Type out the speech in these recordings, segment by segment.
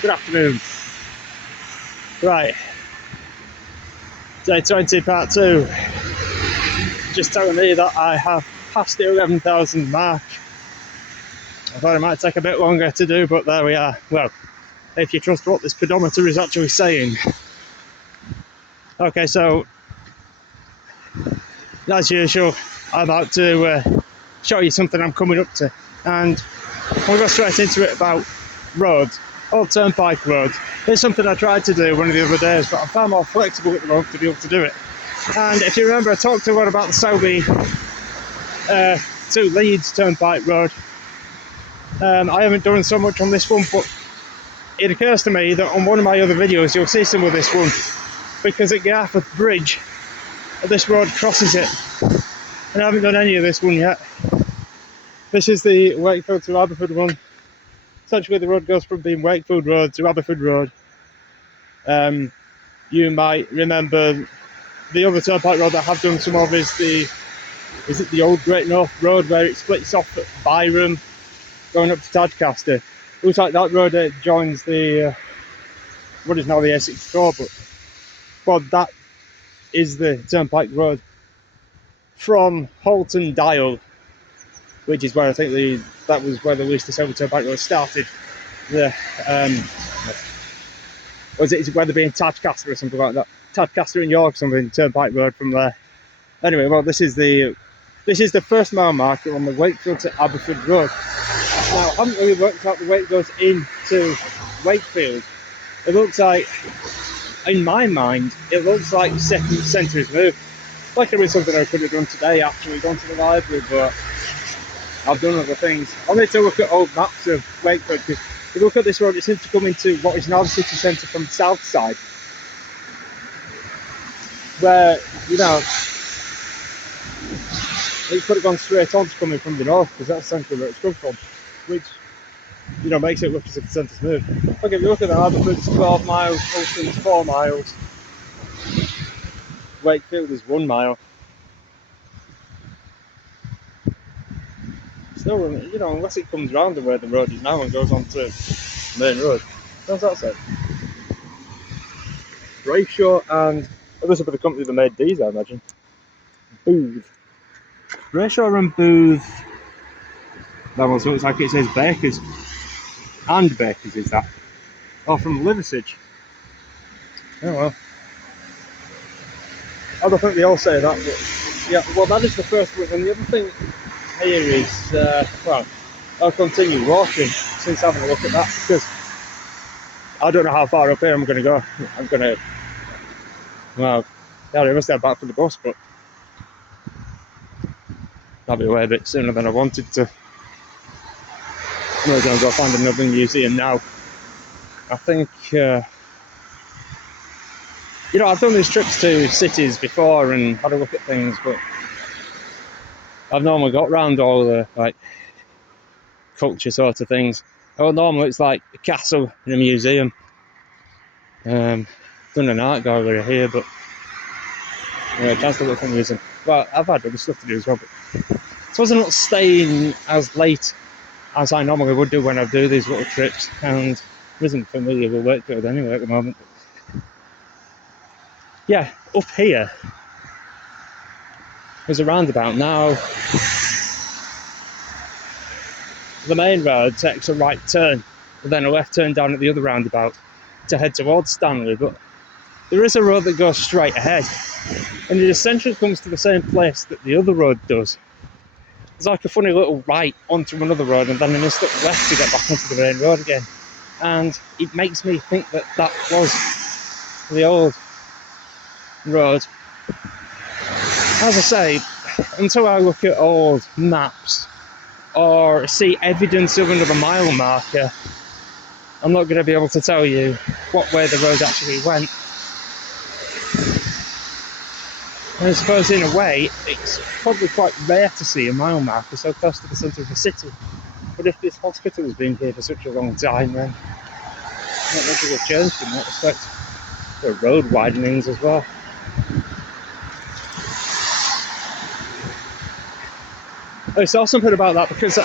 Good afternoon. Right, day 20, part 2. Just telling me that I have passed the 11,000 mark. I thought it might take a bit longer to do, but there we are. Well, if you trust what this pedometer is actually saying. Okay, so as usual, I'm about to show you something I'm coming up to, and we'll go straight into it about roads. Old turnpike road. It's something I tried to do one of the other days, but I'm far more flexible at the moment to be able to do it. And if you remember, I talked a lot about the Selby to Leeds turnpike road. I haven't done so much on this one, but it occurs to me that on one of my other videos you'll see some of this one, because at Garforth Bridge this road crosses it, and I haven't done any of this one yet. This is the Wakefield to Aberford one. Essentially the road goes from being Wakefield Road to Aberford Road. You might remember the other turnpike road that I have done some of is the old Great North Road, where it splits off at Byram going up to Tadcaster. Looks like that road joins the what is now the A64, but that is the turnpike road from Halton Dial, which is where I think that was where the Leicester Selby turnpike road started. Was it whether being Tadcaster or something like that? Tadcaster and York, something, turnpike road from there. Anyway, well, this is the first mile marker on the Wakefield to Aberford road. Now, I haven't really worked out the way it goes into Wakefield. It looks like, in my mind, it looks like second centre is moved. Like there is something I could have done today, actually gone to the library, but I've done other things. I need to look at old maps of Wakefield, because if you look at this road, it seems to come into what is now the city centre from the south side, where, you know, it could have gone straight on to coming from the north, because that's essentially where it's come from, which, you know, makes it look as if the centre's moved. Okay, if you look at that, Aberford's 12 miles, Ulston's 4 miles, Wakefield is 1 mile. Still, you know, unless it comes round to where the road is now and goes on to main road. How's that say? Brayshaw and this will be the company that made these, I imagine. Booth. Brayshaw and Booth. That one looks like it says Bakers. And Bakers is that. Oh, from Liversidge. Oh well. I don't think they all say that, but yeah, well, that is the first one. And the other thing here is, well, I'll continue walking since having a look at that, because I don't know how far up here I'm going to go. I'm going to, well, yeah, I must head back for the bus, but I'll be away a bit sooner than I wanted to. I'm going to go find another museum now. I think, you know, I've done these trips to cities before and had a look at things, but I've normally got round all the, like, culture sort of things. Oh, normally it's like a castle and a museum. Done an art gallery here, but yeah, chance to look at the museum. Well, I've had other stuff to do as well, but so I wasn't staying as late as I normally would do when I do these little trips, and wasn't familiar with Wakefield anyway at the moment. Yeah, up here there's a roundabout now. The main road takes a right turn, and then a left turn down at the other roundabout to head towards Stanley, but there is a road that goes straight ahead, and it essentially comes to the same place that the other road does. It's like a funny little right onto another road, and then an instant left to get back onto the main road again. And it makes me think that that was the old road. As I say, until I look at old maps or see evidence of another mile marker, I'm not going to be able to tell you what way the road actually went. And I suppose in a way, it's probably quite rare to see a mile marker so close to the centre of the city. But if this hospital has been here for such a long time, then not much will have changed in that respect. There are road widenings as well. I saw something about that because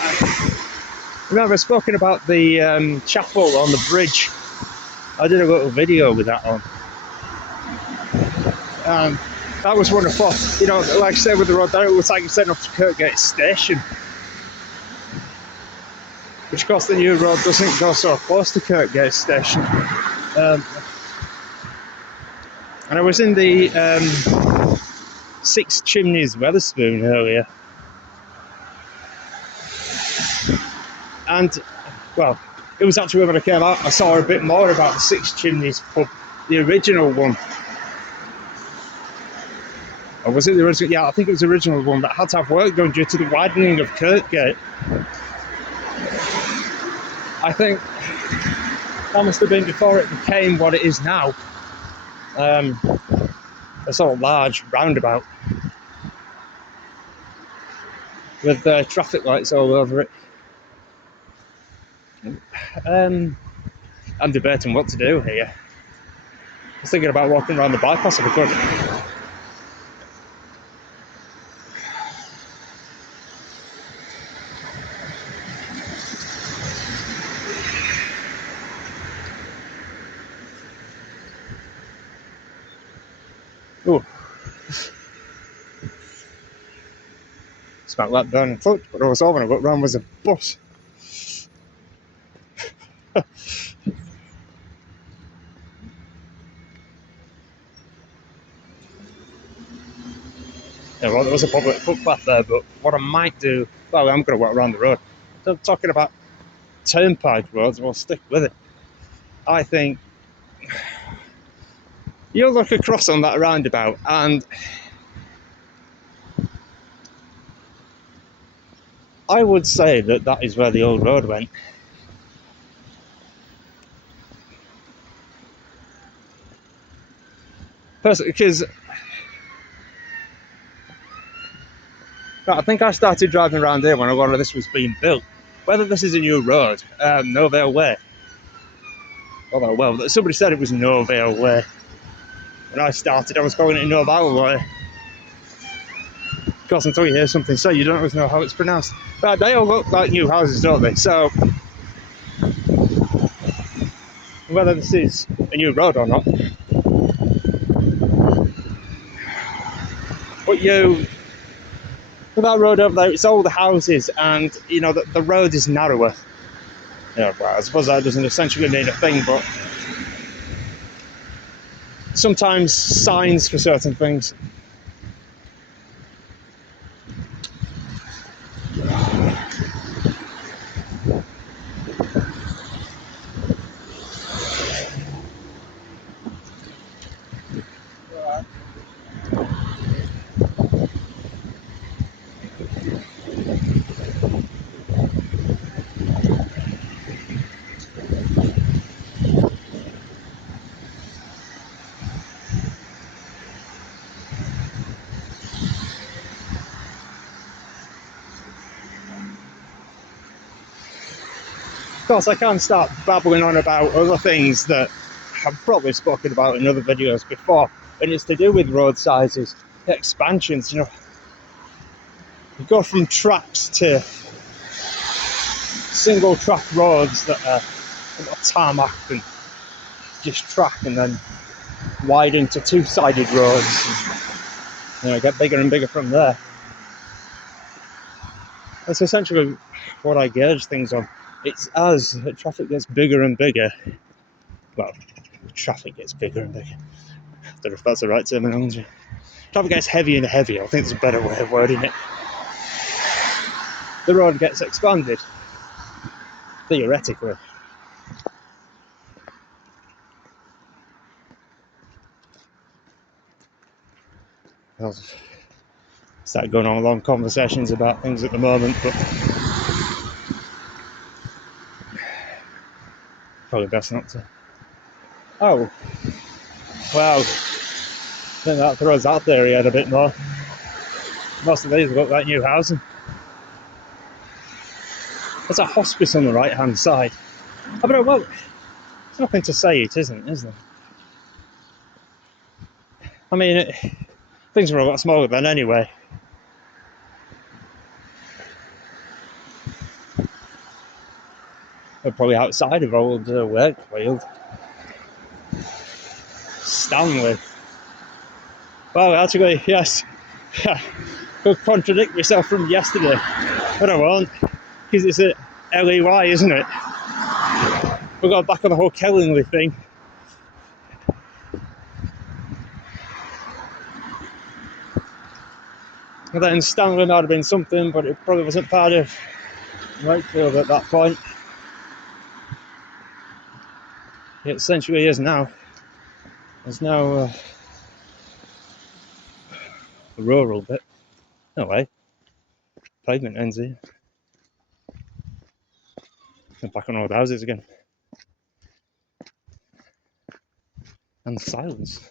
remember I've spoken about the chapel on the bridge I did a little video with that on. That was one of four. You know, like I said with the road there, it looks like it's setting off to Kirkgate Station. Which of course the new road doesn't go so close to Kirkgate Station. And I was in the Six Chimneys Wetherspoon earlier. And, well, it was actually when I came out, I saw a bit more about the Six Chimneys pub, the original one. Or was it the original? Yeah, I think it was the original one that had to have work done due to the widening of Kirkgate. I think that must have been before it became what it is now. A sort of large roundabout with traffic lights all over it. I'm debating what to do here. I was thinking about walking around the bypass if I could. Ooh. Smelled like burning foot, but I was all when I got round was a bus. Yeah, well, there was a public footpath there, but what I might do, well, I'm going to walk around the road. I'm talking about turnpike roads, we'll stick with it. I think you'll look across on that roundabout and I would say that that is where the old road went. Personally, because I think I started driving around here when a lot of this was being built. Whether this is a new road, No Vale Way. Although, well, somebody said it was No Vale Way. When I started, I was calling it No Vale Way. Of course, until you hear something say, you don't always know how it's pronounced. But they all look like new houses, don't they? So, whether this is a new road or not. But with that road over there, it's all the houses, and you know the road is narrower. Yeah, well, I suppose that doesn't essentially mean a thing, but sometimes signs for certain things. Of course, I can't start babbling on about other things that I've probably spoken about in other videos before, and it's to do with road sizes, expansions. You know, you go from tracks to single track roads that are tarmac and just track, and then widen to two-sided roads. And, you know, get bigger and bigger from there. That's essentially what I gauge things on. It's as the traffic gets bigger and bigger. Well, traffic gets bigger and bigger. I don't know if that's the right terminology. Traffic gets heavier and heavier. I think there's a better way of wording it. The road gets expanded. Theoretically. I'll start going on long conversations about things at the moment, but probably best not to. Oh, well, I think that throws that theory out a bit more. Most of these look like new housing. There's a hospice on the right hand side. I mean, well, there's nothing to say it isn't, is there? I mean, things were a lot smaller then anyway. They're probably outside of old Wakefield. Stanley. Well, actually, yes. Could contradict myself from yesterday, but I won't, because it's a LEY, isn't it? We've got back on the whole Kellingly thing. And then Stanley might have been something, but it probably wasn't part of Wakefield at that point. It essentially is now. There's now a rural bit. No way. Pavement ends here. And back on old houses again. And silence.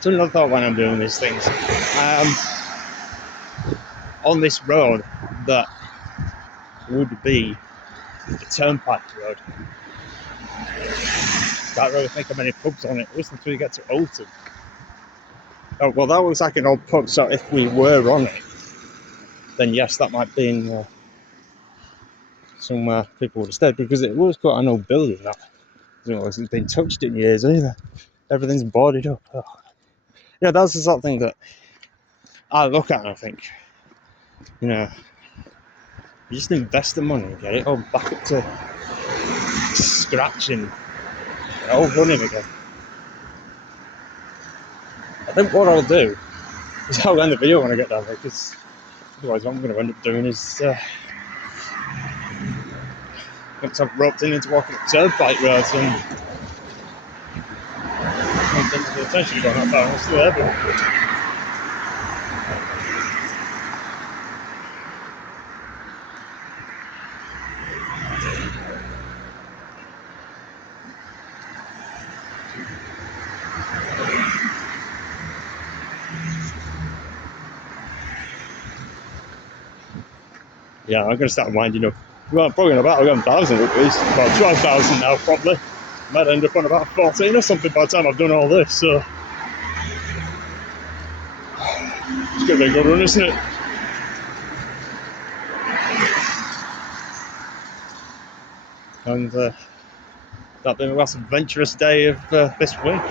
So another thought when I'm doing these things. On this road that would be the turnpike road. Can't really think of many pubs on it. At least until you get to Alton. Oh, well, that looks like an old pub, so if we were on it, then yes, that might be in somewhere people would have stayed, because it was quite an old building that hasn't been touched in years either. Everything's boarded up. Oh. Yeah, that's the sort of thing that I look at and I think, you just invest the money and get it all back up to scratch and all running again. I think what I'll do is I'll end the video when I get down there, because otherwise what I'm going to end up doing is once I've roped in into walking up turnpike roads and the attention going up there, I'm still there, but yeah, I'm going to start winding up. Well, probably on about 11,000 at least, about 12,000 now probably. Might end up on about 14 or something by the time I've done all this, so it's going to be a good run, isn't it? And that'll be the last adventurous day of this week.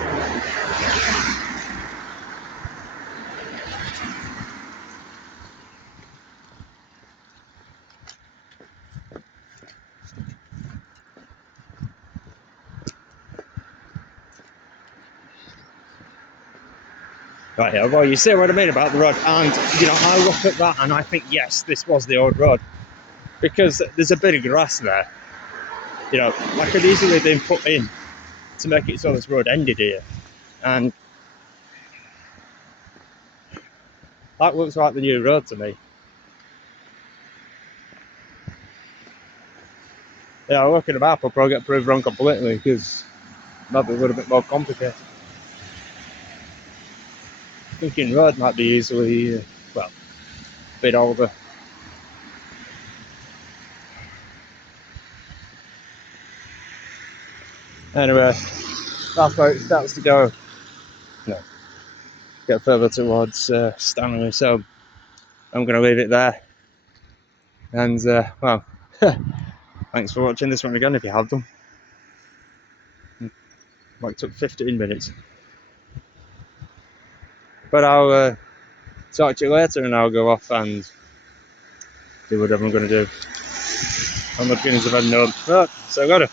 Right, yeah, well, you see what I mean about the road, and I look at that and I think, yes, this was the old road, because there's a bit of grass there. That could easily have been put in to make it so this road ended here, and that looks like the new road to me. Yeah, looking at the map, I'll probably get proved wrong completely, because it might be a little bit more complicated. Thinking road might be easily, a bit older. Anyway, that's where it starts to go, get further towards Stanley, so I'm going to leave it there. And, thanks for watching this one again, if you have done. It took 15 minutes. But I'll talk to you later, and I'll go off and do whatever I'm going to do. I'm not beginning of heading home. Right, so I got it.